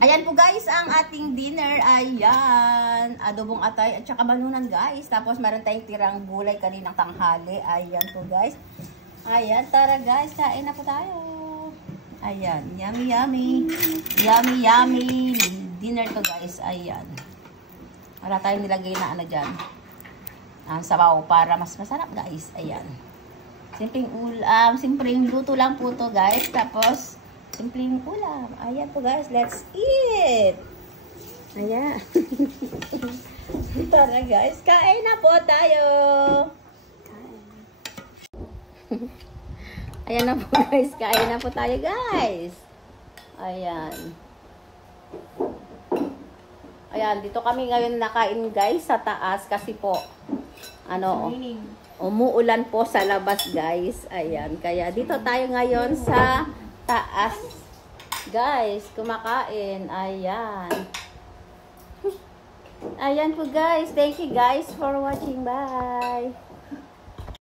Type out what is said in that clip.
Ayan po guys, ang ating dinner. Ayan. Adobong atay at saka banunan guys. Tapos meron tayong tirang gulay kaninang tanghali. Ayan po guys. Ayan, tara guys. Kain na po tayo. Ayan. Yummy, yummy. Yummy, yummy. Dinner to guys. Ayan. Wala tayong nilagay na ano dyan. Ang sabaw para mas masarap guys. Ayan. Simpleng ulam. Simpleng luto lang po to guys. Tapos simpleng ulam. Ayan po guys. Let's eat. Ayan. Tara guys. Kain na po tayo. Ayan na po guys. Kain na po tayo guys. Ayan. Ayan. Dito kami ngayon nakain guys sa taas. Kasi po ano, umuulan po sa labas guys. Ayan. Kaya dito tayo ngayon sa taas. Guys, kumakain. Ayan. Ayan po guys. Thank you guys for watching. Bye.